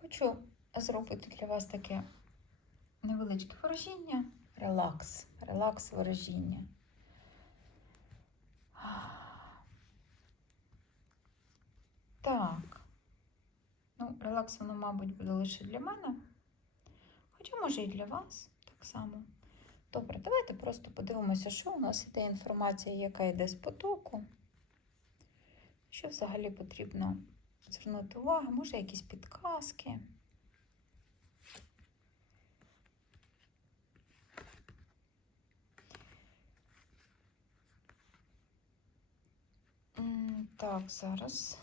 Хочу зробити для вас таке невеличке ворожіння. Релакс. Релакс ворожіння. Так. Ну, релакс воно, мабуть, буде лише для мене. Хоча, може, і для вас так само. Добре, давайте просто подивимося, що у нас іде інформація, яка йде з потоку. Що взагалі потрібно звернути увагу, може якісь підказки. Так, зараз.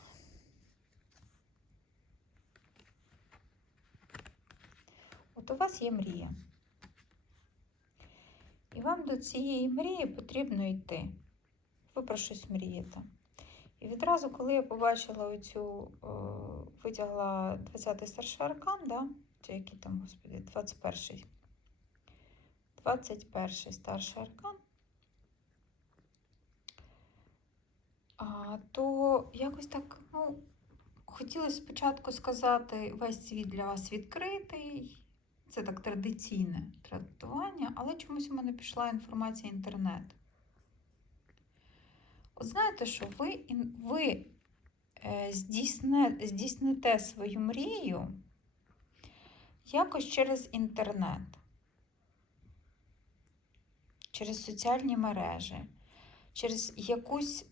От у вас є мрія. І вам до цієї мрії потрібно йти. Ви про щось мрієте. І відразу, коли я побачила оцю, е, витягла 20-й старший аркан, да? чи який там, господи, 21-й. 21-й старший аркан. А, то якось так, ну, хотілося спочатку сказати, весь світ для вас відкритий. Це так традиційне трактування, але чомусь у мене пішла інформація інтернет. Знаєте, що ви, ви е, здійсне, здійсните свою мрію якось через інтернет, через соціальні мережі, через якусь е,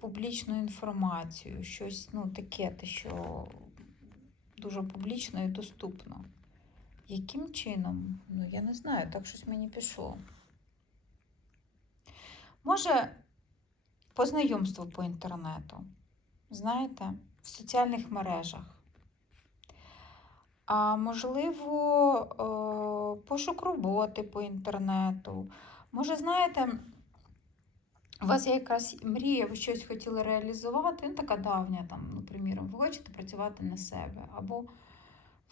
публічну інформацію, щось ну, таке, те, що дуже публічно і доступно. Яким чином? Ну, я не знаю, так щось мені пішло. Може, по знайомству по інтернету, знаєте, в соціальних мережах. А можливо, е, пошук роботи по інтернету. Може, знаєте, у вас є якась мрія, ви щось хотіли реалізувати, ну, така давня, там, ну, ви хочете працювати на себе, або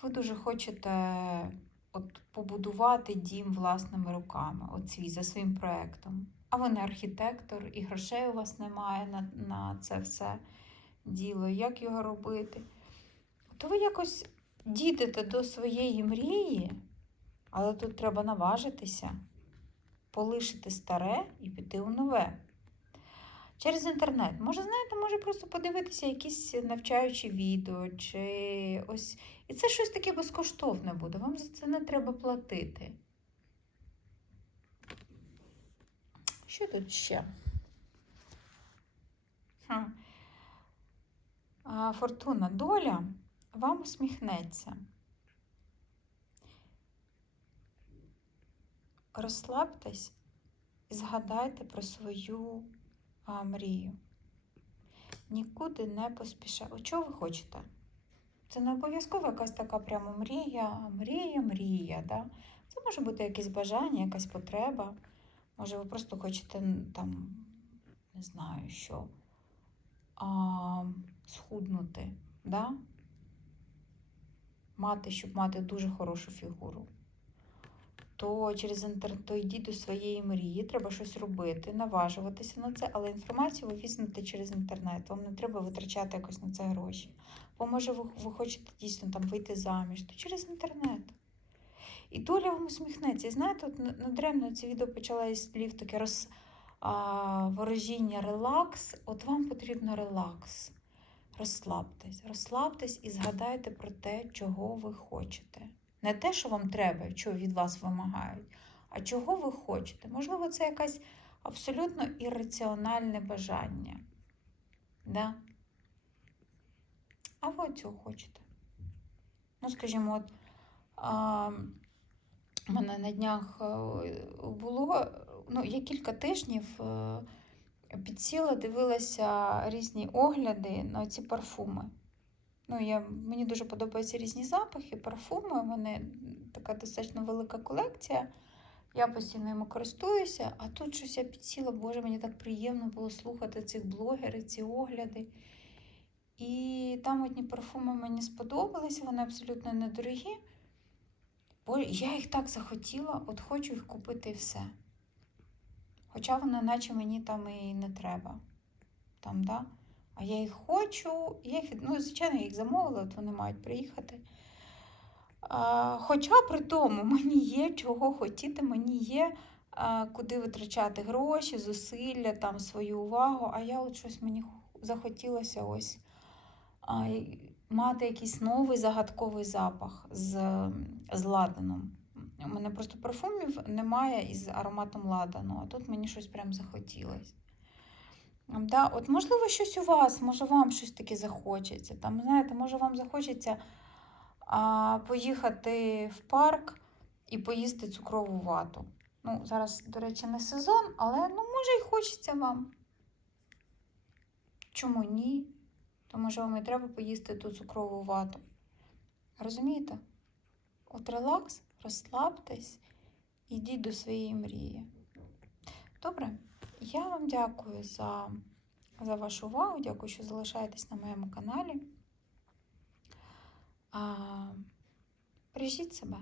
ви дуже хочете от, побудувати дім власними руками, от свій за своїм проєктом. А ви не архітектор, і грошей у вас немає на, на це все діло, як його робити. То ви якось дійдете до своєї мрії, але тут треба наважитися, полишити старе і піти у нове. Через інтернет. Може, знаєте, може просто подивитися якісь навчаючі відео, чи ось. І це щось таке безкоштовне буде. Вам за це не треба платити. Що тут ще? Хм. Фортуна, доля вам усміхнеться. Розслабтесь і згадайте про свою мрію. Нікуди не поспішайте. О, чого ви хочете? Це не обов'язково якась така прямо мрія, мрія, мрія. Да? Це може бути якесь бажання, якась потреба. Може, ви просто хочете там, не знаю, що, а, схуднути, да? мати, щоб мати дуже хорошу фігуру. То через інтернет то йдіть до своєї мрії, треба щось робити, наважуватися на це, але інформацію ви візьмете через інтернет. Вам не треба витрачати якось на це гроші. Бо може ви, ви хочете дійсно там вийти заміж, то через інтернет. І доля вам усміхнеться. І знаєте, от надаремно це відео почала із слів таке роз, а, ворожіння, релакс. От вам потрібно релакс. Розслабтесь, розслабтесь і згадайте про те, чого ви хочете. Не те, що вам треба, що від вас вимагають, а чого ви хочете. Можливо, це якесь абсолютно ірраціональне бажання. Да? А ви цього хочете. Ну, скажімо, от а, у мене на днях е, було, ну, я кілька тижнів е, підсіла, дивилася різні огляди на ці парфуми. Ну, я, мені дуже подобаються різні запахи, парфуми. У мене така достатньо велика колекція. Я постійно ними користуюся, а тут щось я підсіла, боже, мені так приємно було слухати цих блогерів, ці огляди. І там одні парфуми мені сподобались, вони абсолютно недорогі. Бо я їх так захотіла, от хочу їх купити і все. Хоча вони, наче мені там і не треба. Там, да? А я їх хочу, я їх, ну, звичайно, я їх замовила, от вони мають приїхати. А, хоча при тому мені є чого хотіти, мені є а, куди витрачати гроші, зусилля, там, свою увагу. А я от щось мені захотілося ось а, мати якийсь новий загадковий запах з, з ладаном. У мене просто парфумів немає із ароматом ладану, а тут мені щось прям захотілося. Да, от можливо, щось у вас, може вам щось таке захочеться. Там, знаєте, може вам захочеться а, поїхати в парк і поїсти цукрову вату. Ну, зараз, до речі, не сезон, але ну, може і хочеться вам. Чому ні? То може вам і треба поїсти ту цукрову вату. Розумієте? От релакс, розслабтесь, ідіть до своєї мрії. Добре, я вам дякую за, за вашу увагу. Дякую, що залишаєтесь на моєму каналі. А, бережіть себе.